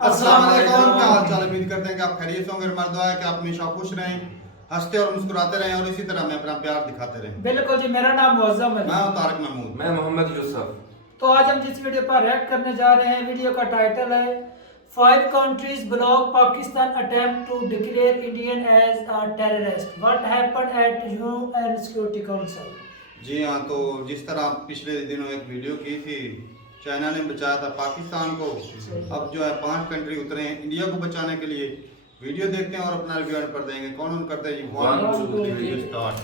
अस्सलाम वालेकुम, क्या हाल चाल। उम्मीद करते हैं कि आप खैरियत से होंगे। हमारी दुआ है कि आप हमेशा खुश रहें, हंसते और मुस्कुराते रहें और इसी तरह हमें अपना प्यार दिखाते रहें। बिल्कुल जी, मेरा नाम मुअज्जम है। मैं हूं तारिक महमूद। मैं मोहम्मद यूसुफ। तो आज हम जिस वीडियो पर रिएक्ट करने जा रहे हैं, वीडियो का टाइटल है 5 countries block Pakistan attempt to declare Indian as a terrorist. What happened at UN Security Council? जी हाँ, तो जिस तरह पिछले दिनों एक वीडियो की थी, चाइना ने बचाया था पाकिस्तान को। अब जो है 5 कंट्री उतरे हैं इंडिया को बचाने के लिए। वीडियो देखते हैं और अपना रिव्यू कर देंगे। कौन करते हैं जी? 1 2 3 स्टार्ट।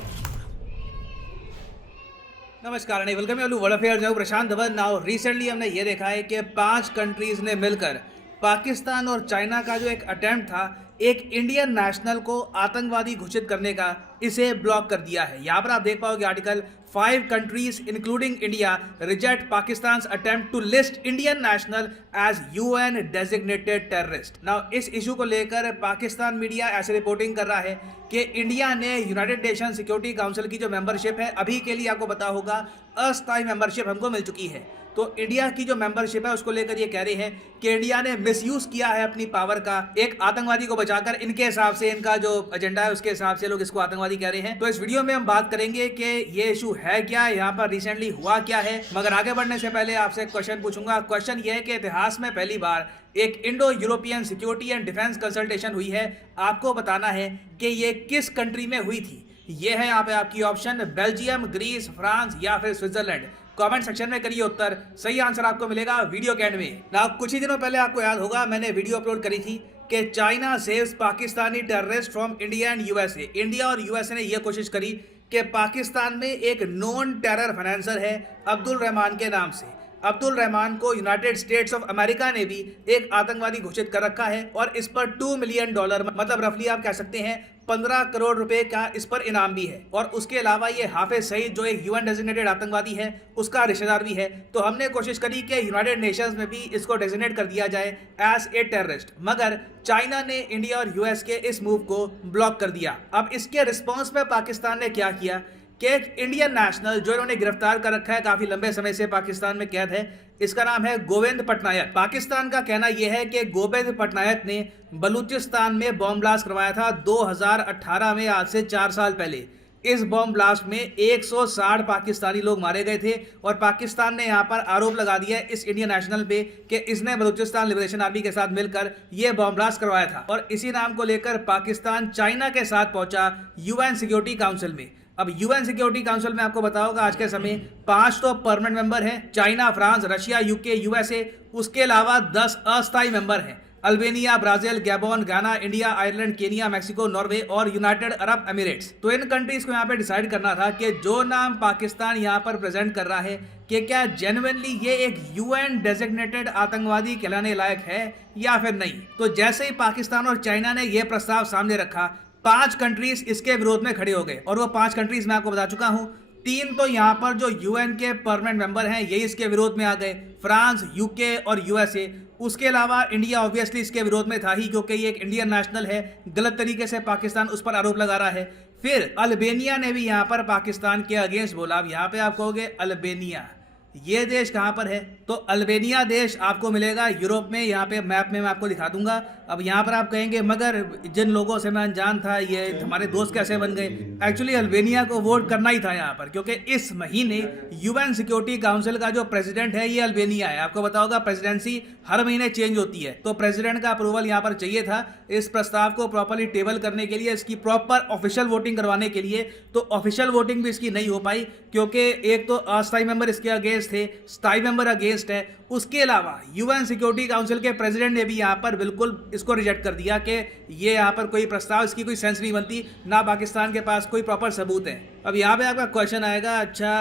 नमस्कार and welcome to world affairs. मैं हूं प्रशांत धवन। नाउ रिसेंटली हमने ये देखा है कि 5 कंट्रीज ने मिलकर पाकिस्तान और चाइना का जो एक अटेम्प्ट था एक इंडियन नेशनल को आतंकवादी घोषित करने का, इसे ब्लॉक कर दिया है। यहाँ पर आप देख पाओगे article 5 countries including India reject Pakistan attempt to list Indian national as UN designated terrorist. Now इस इशू को लेकर पाकिस्तान मीडिया ऐसे रिपोर्टिंग कर रहा है कि इंडिया ने यूनाइटेड नेशन सिक्योरिटी काउंसिल की जो मेंबरशिप है, अभी के लिए आपको पता होगा अस्थायी मेंबरशिप हमको मिल चुकी है। तो इंडिया की जो मेंबरशिप है उसको लेकर ये कह रहे हैं कि इंडिया ने मिसयूज किया है अपनी पावर का, एक आतंकवादी को बचाकर। इनके हिसाब से, इनका जो एजेंडा है उसके हिसाब से लोग इसको आतंकवादी कह रहे हैं। तो इस वीडियो में हम बात करेंगे कि ये इशू है क्या, यहाँ पर रिसेंटली हुआ क्या है। मगर आगे बढ़ने से पहले आपसे एक क्वेश्चन पूछूंगा। क्वेश्चन ये है कि इतिहास में पहली बार एक Indo European security and defence consultation हुई है। आपको बताना है कि ये किस कंट्री में हुई थी। ये है यहाँ पे आपकी ऑप्शन, बेल्जियम, ग्रीस, फ्रांस या फिर स्विट्जरलैंड। कमेंट सेक्शन में करिए उत्तर, सही आंसर आपको मिलेगा वीडियो के एंड में। ना कुछ ही दिनों पहले आपको याद होगा मैंने वीडियो अपलोड करी थी कि China saves Pakistani terrorist from India and USA. India और यूएसए ने यह कोशिश करी कि पाकिस्तान में एक नॉन टेरर फाइनेंसर है अब्दुल रहमान के नाम से। अब्दुल रहमान को यूनाइटेड स्टेट्स ऑफ अमेरिका ने भी एक आतंकवादी घोषित कर रखा है और इस पर $2 मिलियन, मतलब रफली आप कह सकते हैं 15 करोड़ रुपए का इस पर इनाम भी है। और उसके अलावा ये हाफिज सईद जो एक यूएन डेजिग्नेटेड आतंकवादी है उसका रिश्तेदार भी है। तो हमने कोशिश करी कि यूनाइटेड नेशंस में भी इसको डेजिग्नेट कर दिया जाए एज ए टेररिस्ट, मगर चाइना ने इंडिया और यूएस के इस मूव को ब्लॉक कर दिया। अब इसके रिस्पॉन्स में पाकिस्तान ने क्या किया कि एक इंडियन नेशनल जो इन्होंने गिरफ्तार कर रखा है, काफी लंबे समय से पाकिस्तान में कैद है, इसका नाम है गोविंद पटनायक। पाकिस्तान का कहना यह है कि गोविंद पटनायक ने बलूचिस्तान में बॉम्ब ब्लास्ट करवाया था 2018 में, आज से 4 साल पहले। इस बॉम्ब ब्लास्ट में 160 पाकिस्तानी लोग मारे गए थे और पाकिस्तान ने यहां पर आरोप लगा दिया इस इंडियन नेशनल पे कि इसने बलूचिस्तान लिबरेशन आर्मी के साथ मिलकर यह बॉम्ब ब्लास्ट करवाया था। और इसी नाम को लेकर पाकिस्तान चाइना के साथ पहुंचा यूएन सिक्योरिटी काउंसिल में। अब यूएन सिक्योरिटी काउंसिल में आपको बताया होगा आज के समय 5 तो परमानेंट मेंबर हैं, China, France, Russia, UK, USA. उसके अलावा 10 अस्थायी मेंबर हैं, अल्बेनिया, ब्राजील, गैबोन, गाना, India, Ireland, Kenya, Mexico, Norway और यूनाइटेड अरब एमिरेट्स। तो इन कंट्रीज को यहाँ पे डिसाइड करना था कि जो नाम पाकिस्तान यहाँ पर प्रेजेंट कर रहा है कि क्या जेन्युइनली ये एक यूएन डेजिग्नेटेड आतंकवादी कहलाने लायक है या फिर नहीं। तो जैसे ही पाकिस्तान और चाइना ने यह प्रस्ताव सामने रखा, 5 कंट्रीज इसके विरोध में खड़े हो गए। और वो 5 कंट्रीज मैं आपको बता चुका हूं। 3 तो यहां पर जो यूएन के परमानेंट मेंबर हैं यही इसके विरोध में आ गए, फ्रांस, यूके और यूएसए। उसके अलावा इंडिया ऑब्वियसली इसके विरोध में था ही, क्योंकि ये एक इंडियन नेशनल है, गलत तरीके से पाकिस्तान उस पर आरोप लगा रहा है। फिर अल्बेनिया ने भी यहां पर पाकिस्तान के अगेंस्ट बोला। अब यहां पर आप कहोगे अल्बेनिया, ये देश कहां पर है? तो अल्बेनिया देश आपको मिलेगा यूरोप में। यहाँ पे मैप में मैं आपको दिखा दूंगा। अब यहाँ पर आप कहेंगे मगर जिन लोगों से मैं अनजान था ये हमारे दोस्त कैसे बन गए? एक्चुअली अल्बेनिया को वोट करना ही था यहाँ पर, क्योंकि इस महीने यूएन सिक्योरिटी काउंसिल का जो प्रेसिडेंट है ये अल्बेनिया है। आपको पता होगा प्रेसिडेंसी हर महीने चेंज होती है, तो प्रेसिडेंट का अप्रूवल यहाँ पर चाहिए था इस प्रस्ताव को प्रॉपरली टेबल करने के लिए, इसकी प्रॉपर ऑफिशियल वोटिंग करवाने के लिए। तो ऑफिशियल वोटिंग भी इसकी नहीं हो पाई, क्योंकि एक तो अस्थायी मेंबर इसके अगेंस्ट थे, स्थायी मेंबर अगेंस्ट है। उसके अलावा यूएन सिक्योरिटी काउंसिल के प्रेसिडेंट ने भी यहाँ पर बिल्कुल इसको रिजेक्ट कर दिया कि ये यहाँ पर कोई प्रस्ताव, इसकी कोई सेंस नहीं बनती, ना पाकिस्तान के पास कोई प्रॉपर सबूत है। अब यहाँ पे आपका क्वेश्चन आएगा, अच्छा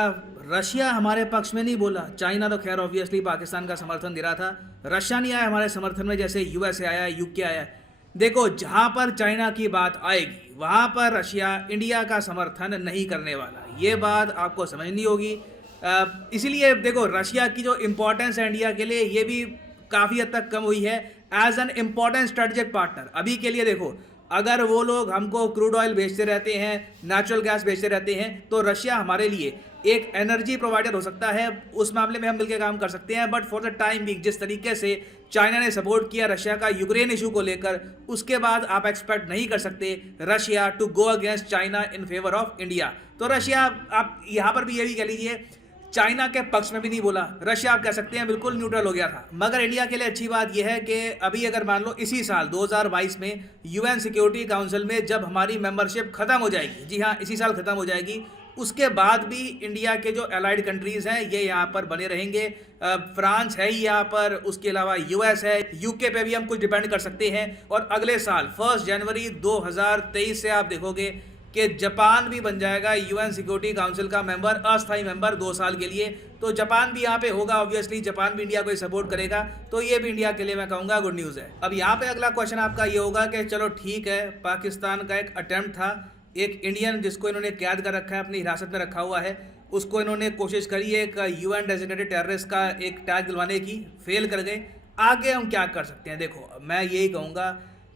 रशिया हमारे पक्ष में नहीं बोला? चाइना तो खैर ऑब्वियसली पाकिस्तान का समर्थन दे रहा था, रशिया नहीं आया हमारे समर्थन में जैसे यूएसए आया, यूके आया। देखो, जहां पर चाइना की बात आएगी वहां पर रशिया इंडिया का समर्थन नहीं करने वाला, ये बात आपको समझनी होगी। इसीलिए देखो रशिया की जो इंपॉर्टेंस है इंडिया के लिए ये भी काफ़ी हद तक कम हुई है as an important strategic partner. अभी के लिए देखो अगर वो लोग हमको क्रूड ऑयल बेचते रहते हैं, नेचुरल गैस बेचते रहते हैं, तो रशिया हमारे लिए एक एनर्जी प्रोवाइडर हो सकता है, उस मामले में हम मिलकर काम कर सकते हैं। But for the time being जिस तरीके से चाइना ने सपोर्ट किया रशिया का यूक्रेन इशू को लेकर, उसके बाद आप एक्सपेक्ट नहीं कर सकते Russia to go against China in favour of India. तो रशिया, आप यहाँ पर भी ये भी कह लीजिए, चाइना के पक्ष में भी नहीं बोला, रशिया आप कह सकते हैं बिल्कुल न्यूट्रल हो गया था। मगर इंडिया के लिए अच्छी बात यह है कि अभी अगर मान लो इसी साल 2022 में यूएन सिक्योरिटी काउंसिल में जब हमारी मेंबरशिप खत्म हो जाएगी, जी हाँ इसी साल खत्म हो जाएगी, उसके बाद भी इंडिया के जो अलाइड कंट्रीज़ हैं ये यहाँ पर बने रहेंगे। फ्रांस है ही यहाँ पर, उसके अलावा यूएस है, यूके पे भी हम कुछ डिपेंड कर सकते हैं। और अगले साल 1 जनवरी 2023 से आप देखोगे कि जापान भी बन जाएगा यूएन सिक्योरिटी काउंसिल का मेंबर, अस्थायी मेंबर 2 साल के लिए। तो जापान भी यहाँ पे होगा, ऑब्वियसली जापान भी इंडिया को सपोर्ट करेगा, तो ये भी इंडिया के लिए मैं कहूँगा गुड न्यूज़ है। अब यहाँ पे अगला क्वेश्चन आपका ये होगा कि चलो ठीक है, पाकिस्तान का एक अटेम्प्ट था, एक इंडियन जिसको इन्होंने कैद कर रखा है, अपनी हिरासत में रखा हुआ है, उसको इन्होंने कोशिश करी है एक यूएन डेजिग्नेटेड टेररिस्ट का एक टैग दिलवाने की, फेल कर गए। आगे हम क्या कर सकते हैं? देखो मैं यही कहूँगा,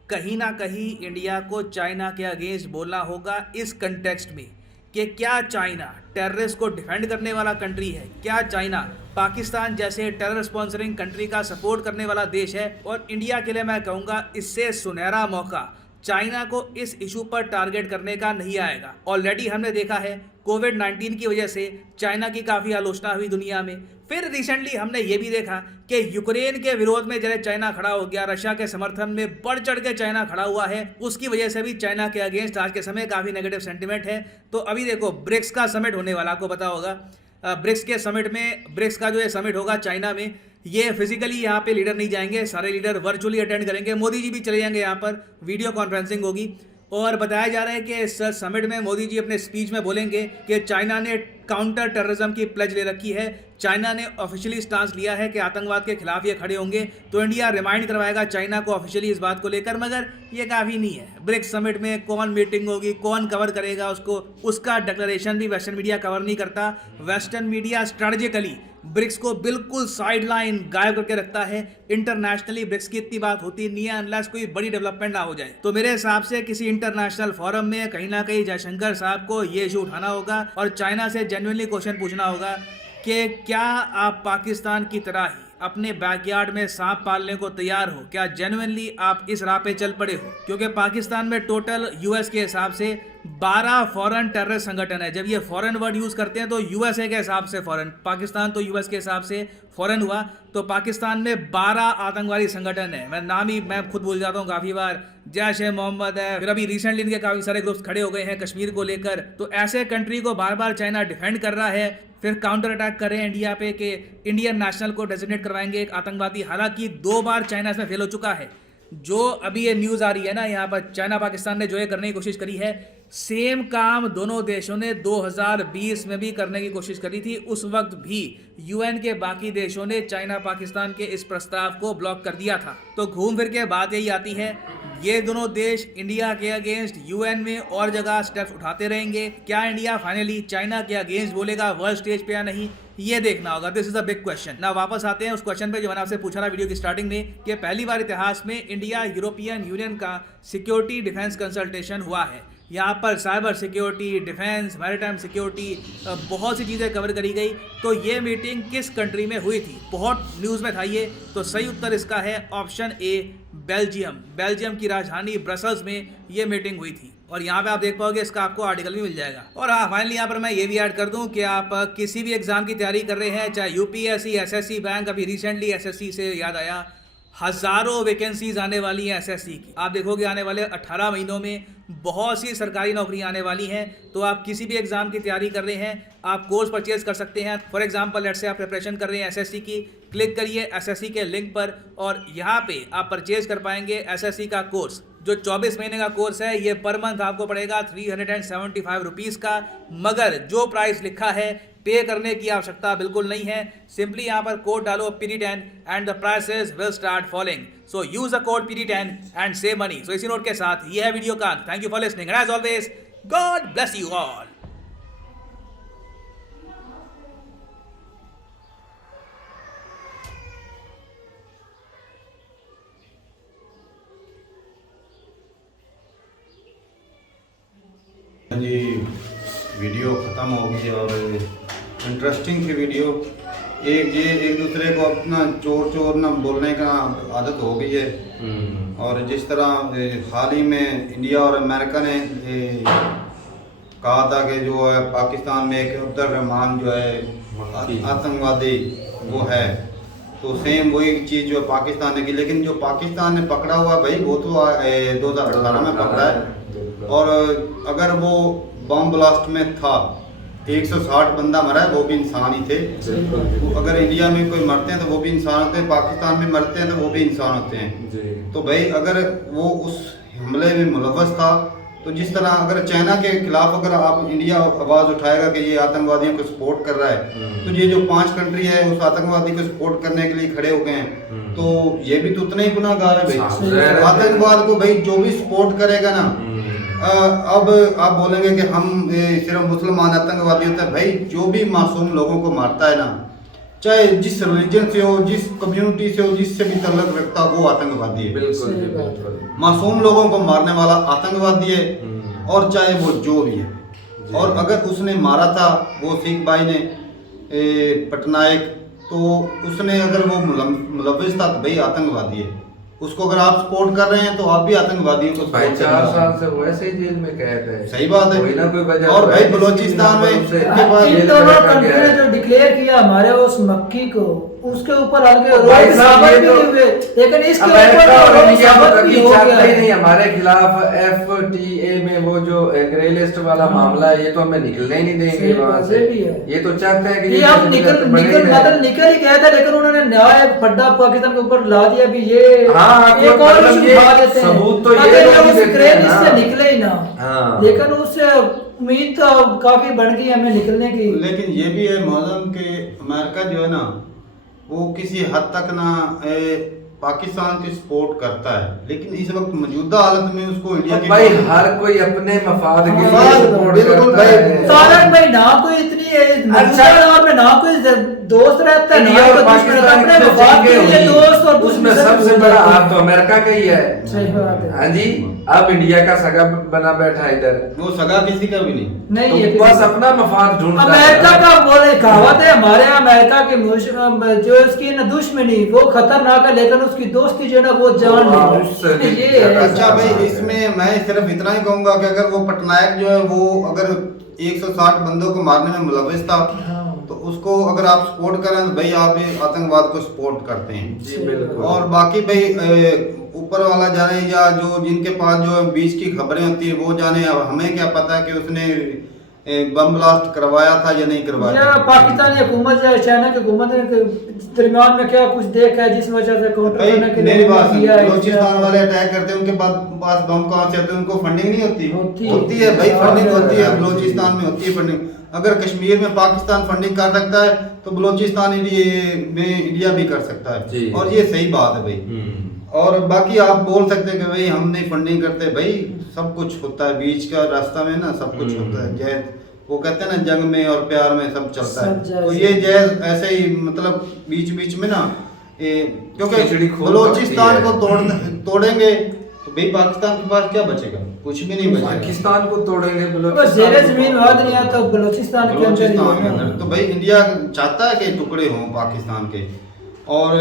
कहीं ना कहीं इंडिया को चाइना के अगेंस्ट बोलना होगा इस कंटेक्स्ट में कि क्या चाइना टेररिस्ट को डिफेंड करने वाला कंट्री है, क्या चाइना पाकिस्तान जैसे टेरर स्पॉन्सरिंग कंट्री का सपोर्ट करने वाला देश है। और इंडिया के लिए मैं कहूँगा इससे सुनहरा मौका चाइना को इस इशू पर टारगेट करने का नहीं आएगा। ऑलरेडी हमने देखा है कोविड-19 की वजह से चाइना की काफ़ी आलोचना हुई दुनिया में। फिर रिसेंटली हमने ये भी देखा कि यूक्रेन के विरोध में जब चाइना खड़ा हो गया, रशिया के समर्थन में बढ़ चढ़ के चाइना खड़ा हुआ है, उसकी वजह से भी चाइना के अगेंस्ट आज के समय काफ़ी नेगेटिव सेंटिमेंट है। तो अभी देखो ब्रिक्स का समिट होने वाला, आपको पता होगा ब्रिक्स के समिट में, ब्रिक्स का जो ये समिट होगा चाइना में, ये फिजिकली यहाँ पे लीडर नहीं जाएंगे, सारे लीडर वर्चुअली अटेंड करेंगे, मोदी जी भी चले जाएंगे, यहाँ पर वीडियो कॉन्फ्रेंसिंग होगी। और बताया जा रहा है कि इस समिट में मोदी जी अपने स्पीच में बोलेंगे कि चाइना ने काउंटर टेररिज्म की प्लेज ले रखी है, चाइना ने ऑफिशियली स्टांस लिया है कि आतंकवाद के खिलाफ ये खड़े होंगे। तो इंडिया रिमाइंड करवाएगा चाइना को ऑफिशियली इस बात को लेकर, मगर ये काफ़ी नहीं है। ब्रिक्स समिट में कौन मीटिंग होगी, कौन कवर करेगा उसको, उसका डिक्लेरेशन भी वेस्टर्न मीडिया कवर नहीं करता। वेस्टर्न मीडिया स्ट्रेटेजिकली ब्रिक्स को बिल्कुल साइड लाइन गायब करके रखता है। इंटरनेशनली ब्रिक्स की इतनी बात होती नहीं है अनलेस कोई बड़ी डेवलपमेंट ना हो जाए। तो मेरे हिसाब से किसी इंटरनेशनल फोरम में कहीं ना कहीं जयशंकर साहब को ये इशू उठाना होगा और चाइना से जेन्युइनली क्वेश्चन पूछना होगा कि क्या आप पाकिस्तान की तरह ही अपने बैकयार्ड में सांप पालने को तैयार हो, क्या जेन्युइनली आप इस राह पे चल पड़े हो? क्योंकि पाकिस्तान में टोटल यूएस के हिसाब से 12 फॉरेन टेररिस्ट संगठन है। जब ये फॉरेन वर्ड यूज़ करते हैं तो यूएसए के हिसाब से फॉरेन, पाकिस्तान तो यूएस के हिसाब से फॉरेन हुआ। तो पाकिस्तान में 12 आतंकवादी संगठन है, मैं नाम ही मैं खुद भूल जाता हूँ काफ़ी बार, जैश ए मोहम्मद है, फिर अभी रिसेंटली इनके काफ़ी सारे ग्रुप्स खड़े हो गए हैं कश्मीर को लेकर। तो ऐसे कंट्री को बार बार चाइना डिफेंड कर रहा है, फिर काउंटर अटैक कर रहे हैं इंडिया पे कि इंडियन नेशनल को डेजिग्नेट करवाएंगे एक आतंकवादी। हालांकि 2 बार चाइना इसमें फेल हो चुका है। जो अभी ये न्यूज़ आ रही है ना, यहाँ पर चाइना पाकिस्तान ने जो ये करने की कोशिश करी है, सेम काम दोनों देशों ने 2020 में भी करने की कोशिश करी थी। उस वक्त भी यूएन के बाकी देशों ने चाइना पाकिस्तान के इस प्रस्ताव को ब्लॉक कर दिया था। तो घूम फिर के बात यही आती है, ये दोनों देश इंडिया के अगेंस्ट यूएन में और जगह स्टेप्स उठाते रहेंगे। क्या इंडिया फाइनली चाइना के अगेंस्ट बोलेगा वर्ल्ड स्टेज पे या नहीं, ये देखना होगा। This is a big question. ना वापस आते हैं उस क्वेश्चन पे जो मैंने आपसे पूछा था वीडियो की स्टार्टिंग में कि पहली बार इतिहास में इंडिया यूरोपियन यूनियन का सिक्योरिटी डिफेंस कंसल्टेशन हुआ है। यहाँ पर cyber security, defence, maritime security, बहुत सी चीज़ें कवर करी गई। तो ये मीटिंग किस कंट्री में हुई थी, बहुत न्यूज़ में था ये। तो सही उत्तर इसका है ऑप्शन ए, बेल्जियम। बेल्जियम की राजधानी ब्रसल्स में ये मीटिंग हुई थी। और यहाँ पे आप देख पाओगे, इसका आपको आर्टिकल भी मिल जाएगा। और हाँ, फाइनली यहाँ पर मैं ये भी ऐड कर दूँ कि आप किसी भी एग्जाम की तैयारी कर रहे हैं, चाहे यूपीएससी, एसएससी, बैंक, अभी रिसेंटली एसएससी से याद आया, हज़ारों वैकेंसीज आने वाली हैं एसएससी की। आप देखोगे आने वाले 18 महीनों में बहुत सी सरकारी नौकरियां आने वाली हैं। तो आप किसी भी एग्जाम की तैयारी कर रहे हैं, आप कोर्स परचेज कर सकते हैं। फॉर एग्जांपल लेट्स से आप प्रिपरेशन कर रहे हैं एसएससी की, क्लिक करिए एसएससी के लिंक पर और यहाँ पे आप परचेज कर पाएंगे एसएससी का कोर्स। जो 24 महीने का कोर्स है, ये पर मंथ आपको पड़ेगा 375 रुपीज़ का। मगर जो प्राइस लिखा है, पे करने की आवश्यकता बिल्कुल नहीं है। सिंपली यहाँ पर कोड डालो PD10 and the prices will start following. So use the code PD10 and save money. So इसी नोट के साथ ये है वीडियो का। Thank you for listening and as always God bless you all. जी वीडियो ख़त्म हो गई और इंटरेस्टिंग थी वीडियो। एक दूसरे को अपना चोर ना बोलने का आदत हो गई है। और जिस तरह हाल ही में इंडिया और अमेरिका ने कहा था कि जो है पाकिस्तान में एक अब्दुल-रहमान जो है आतंकवादी वो है, तो सेम वही चीज़ जो पाकिस्तान ने की। लेकिन जो पाकिस्तान ने पकड़ा हुआ भाई वो तो 2018 में पकड़ा है। और अगर वो बम ब्लास्ट में था 160 बंदा मरा है, वो भी इंसान ही थे। अगर इंडिया में कोई मरते हैं तो वो भी इंसान होते हैं, पाकिस्तान में मरते हैं तो वो भी इंसान होते हैं। तो भाई अगर वो उस हमले में मुलव्वस था, तो जिस तरह अगर चाइना के खिलाफ अगर आप इंडिया आवाज़ उठाएगा कि ये आतंकवादियों को सपोर्ट कर रहा है, तो ये जो 5 कंट्री है उस आतंकवादी को सपोर्ट करने के लिए खड़े हो गए हैं, तो ये भी तो उतना ही गुनाहगार है भाई। आतंकवाद को भाई जो भी सपोर्ट करेगा ना, अब आप बोलेंगे कि हम सिर्फ मुसलमान आतंकवादी होते हैं। भाई जो भी मासूम लोगों को मारता है ना, चाहे जिस रिलीजन से हो, जिस कम्युनिटी से हो, जिससे भी तल्लुक रखता हो, वो आतंकवादी है। बिल्कुल मासूम लोगों को मारने वाला आतंकवादी है, और चाहे वो जो भी है। और अगर उसने मारा था वो सिख भाई ने पटनायक, तो उसने अगर वो मुलव्विस था तो भाई आतंकवादी है। उसको अगर आप सपोर्ट कर रहे हैं तो आप भी आतंकवादियों को भाई सपोर्ट 4 साल से वो ऐसे ही जेल में कैद है। सही बात है। कोई ना कोई वजह और है। भाई बलूचिस्तान में इन दोनों कंट्री ने जो डिक्लेयर किया हमारे उस मक्की को, उसके ऊपर हल्के भाई रोड साहब, साबित ये भी तो हुए, लेकिन इसके अमेरिका ऊपर और रोड इंडिया तो साबित कभी भी हो चाहता गया ही है। नहीं हमारे खिलाफ FTA में वो जो ग्रे लिस्ट वाला मामला है, ये तो हमें निकलने ही नहीं देंगे वहां से। भी है। ये तो चाहते हैं कि ये आप निकल निकल ही गए थे, लेकिन उन्होंने न्याय पड्डा पाकिस्तान के ऊपर ला दिया भी। ये हाँ, एक और मतलब इशू ये उठा देते हैं, सबूत तो ये अगर लोग ही उस देते ग्रे हैं लिस्ट ना। से निकले ही ना। हाँ। लेकिन उससे उम्मीद तो काफी बढ़ गई हमें निकलने की। लेकिन ये भी है मौजूद के अमेरिका जो है ना, वो किसी हद तक ना पाकिस्तान की सपोर्ट करता है, लेकिन इस वक्त मौजूदा हालत में उसको इंडिया की भाई हर कोई अपने मफाद के लिए मफाद, सपोर्ट बिल्कुल करता भाई। है। तारक भाई ना कोई इतनी अच्छा। दौर में ना कोई दोस्त रहता है, इंडिया ना और कोई दुश्मन, पाकिस्तान अपने की मफाद के लिए दोस्त और उसमें दुश्मन सबसे सब बड़ा होते हैं। हाथ तो अमेरिका का ही है। सही बात है। हाँ जी, अब इंडिया का सगा बना बैठा है इधर। वो सगा किसी का भी नहीं। नहीं तो ये बस अपना मफाद ढूंढता है। अमेरिका का बोले कहावत है हमारे यहाँ, अमेरिका के जो इसकी ना दुश्मनी वो खतरनाक है, लेकिन उसकी दोस्ती जो है ना वो जान उससे ले। भी ये है। अच्छा भाई, इसमें मैं सिर्फ इतना ही कहूंगा कि अगर वो पटनायक जो है वो अगर 160 बंदों को मारने में मुलव्विस था, हाँ। तो उसको अगर आप सपोर्ट करें तो भाई आप भी आतंकवाद को सपोर्ट करते हैं। जी बिल्कुल। और बाकी भाई ऊपर वाला जाने, या जो जिनके पास जो बीच की खबरें होती है वो जाने। अब हमें क्या पता है कि उसने बम ब्लास्ट करवाया था या नहीं करवाया या था। पाकिस्तानी हुकूमत या चाइना की हुकूमत ने दरमियान में क्या कुछ देखा है जिस वजह से काउंटर भाई करने के मेरी लिए बात सुन, किया है। बलूचिस्तान वाले अटैक करते हैं, उनके पास बम कहाँ से आते हैं? उनको फंडिंग नहीं होती? होती है भाई, फंडिंग है। होती है। बलूचिस्तान में होती है फंडिंग। अगर कश्मीर में पाकिस्तान फंडिंग कर सकता है तो बलूचिस्तान में इंडिया भी कर सकता जी। है। और ये सही बात है भाई। और बाकी आप बोल सकते हैं कि भाई हम नहीं फंडिंग करते। भाई सब कुछ होता है बीच का रास्ता में ना, सब कुछ होता है। जय वो कहते हैं ना, जंग में और प्यार में सब चलता सब है। जायज तो ये जय ऐसे ही मतलब बीच बीच में ना क्योंकि खिचड़ी खूब बलूचिस्तान बनती को तोड़ेंगे तो भाई पाकिस्तान के पास क्या बचेगा? कुछ भी नहीं बचेगा। पाकिस्तान को तोड़ेंगे बस जेरे जमीन वाद नहीं आता बलूचिस्तान के अंदर ही बलूचिस्तान के होगा। अंदर तो भाई इंडिया चाहता है कि टुकड़े हों पाकिस्तान के। और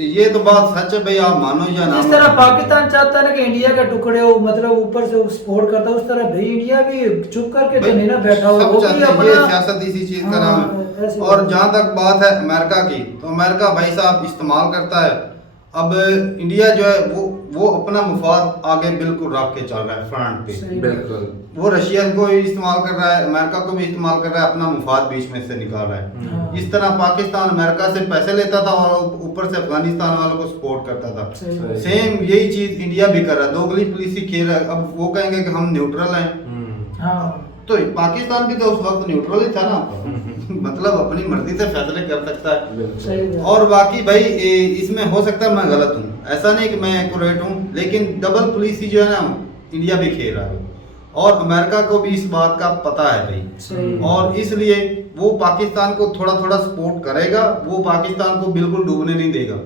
ये तो बात सच है भाई, आप मानो या ना जिस तरह मानो। पाकिस्तान चाहता है ना कि इंडिया के टुकड़े हो, मतलब ऊपर से सपोर्ट करता है, उस तरह भाई इंडिया भी चुप करके तो नहीं ना बैठा हो, सब वो चाहते भी हैं, अपना ये सियासत इसी चीज का नाम है। ऐसे और जहां तक बात है अमेरिका की, तो अमेरिका भाई साहब इस्तेमाल करता है। अब इंडिया जो है वो अपना मुफाद आगे बिल्कुल रख के चल रहा है फ्रंट पे। सही बिल्कुल। वो रशिया को भी इस्तेमाल कर रहा है, अमेरिका को भी इस्तेमाल कर रहा है, अपना मुफाद बीच में से निकाल रहा है। हाँ। इस तरह पाकिस्तान अमेरिका से पैसे लेता था और ऊपर से अफगानिस्तान वालों को सपोर्ट करता था। सही। सेम यही चीज इंडिया भी कर रहा है, दोगली पॉलिसी खेल रहा है। अब वो कहेंगे कि हम न्यूट्रल हैं, हाँ। तो पाकिस्तान भी तो उस वक्त न्यूट्रल ही था ना। मतलब अपनी मर्जी से फैसले कर सकता है। सही बात। और बाकी भाई इसमें हो सकता है मैं गलत हूँ, ऐसा नहीं कि मैं एक्यूरेट हूँ, लेकिन डबल पॉलिसी जो है ना इंडिया भी खेल रहा है। और अमेरिका को भी इस बात का पता है भाई। सही। और इसलिए वो पाकिस्तान को थोड़ा थोड़ा सपोर्ट करेगा, वो पाकिस्तान को बिल्कुल डूबने नहीं देगा।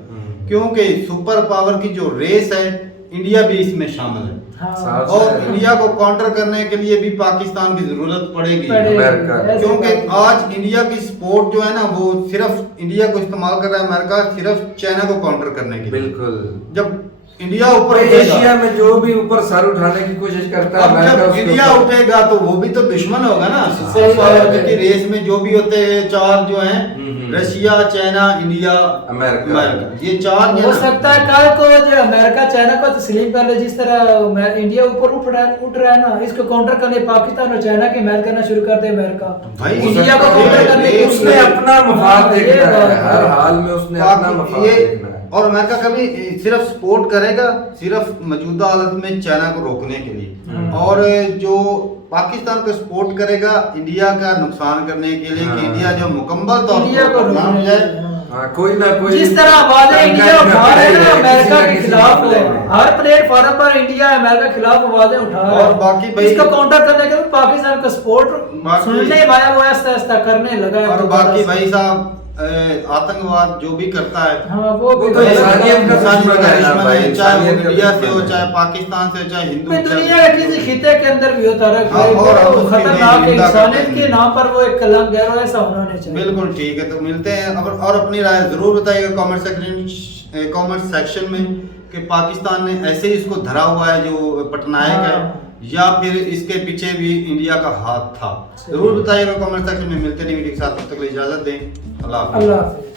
क्योंकि सुपर पावर की जो रेस है इंडिया भी इसमें शामिल है। हाँ, और इंडिया को काउंटर करने के लिए भी पाकिस्तान की जरूरत पड़ेगी, अमेरिका। ऐसे क्योंकि बात- आज इंडिया की सपोर्ट जो है ना वो सिर्फ इंडिया को इस्तेमाल कर रहा है अमेरिका, सिर्फ चाइना को काउंटर करने के लिए। बिल्कुल। जब इंडिया ऊपर एशिया उठेगा, में जो भी ऊपर सर उठाने की कोशिश करता है अब अमेरिका जब उसके इंडिया ऊपर- उठेगा तो वो भी तो दुश्मन होगा ना। सही सुपर बात पावर है। की रेस में जो भी होते हैं चार जो हैं, रशिया, चाइना, इंडिया, अमेरिका। ये चार जो हो है ना, सकता है कल को जो अमेरिका चाइना को तस्लीम कर ले, जिस तरह इंडिया ऊपर उठ रहा है ना, इसको काउंटर करने पाकिस्तान और चाइना की मैच करना शुरू कर दे अमेरिका। भाई इंडिया को ये- काउंटर करने ये- की उसने अपना मफाद हाँ, ये देखना है, बात हर है। हाल में उसने अपना मफाद ये देखना है। और अमेरिका कभी सिर्फ सपोर्ट करेगा सिर्फ मौजूदा हालत में चाइना को रोकने के लिए, और जो पाकिस्तान को सपोर्ट करेगा इंडिया का नुकसान करने के लिए, कि हाँ। इंडिया जो मुकम्मल तौर इंडिया को पर गुलाम हो रोकने जाए। के लिए, हाँ। हाँ, कोई ना कोई जिस तरह आवाजें इंडिया उठा रहे हैं ना अमेरिका के खिलाफ, में। हर प्लेटफॉर्म पर इंडिया अमेरिका के खिलाफ आवाजें उठा रहा है। और बाकी भाई- इसको काउंटर करने के लिए पाकिस्तान का सपोर्ट बाकी- सुनने आया वो आस्ता आस्ता करने लगा है। और दोबारा बाकी से। भाई साहब आतंकवाद जो भी करता है, हाँ वो भी वो तो इंसानियत का इंसानियत का दुश्मन है, भाई, चाहे वो इंसानियत का इंडिया से हो, दुश्मन है। चाहे पाकिस्तान से हो, चाहे हिंदू, पे दुनिया के किसी खिते के अंदर भी होता रहा हाँ, और हम उसकी खतरनाक है, निंदा इंसानियत करते के हैं। नाम पर वो एक कलंक गैर ऐसा होना नहीं चाहिए। बिल्कुल ठीक है। तो मिलते हैं और अपनी राय जरूर बताइएगा कमेंट सेक्शन में कि पाकिस्तान ने ऐसे ही इसको धरा हुआ है जो पटनायक है, हाँ। या फिर इसके पीछे भी इंडिया का हाथ था। जरूर बताइएगा कमेंट सेक्शन में। मिलते नहीं वीडियो के साथ, तब तक के लिए इजाजत दें। अल्लाह हाफिज़। अल्लाह हाफिज़।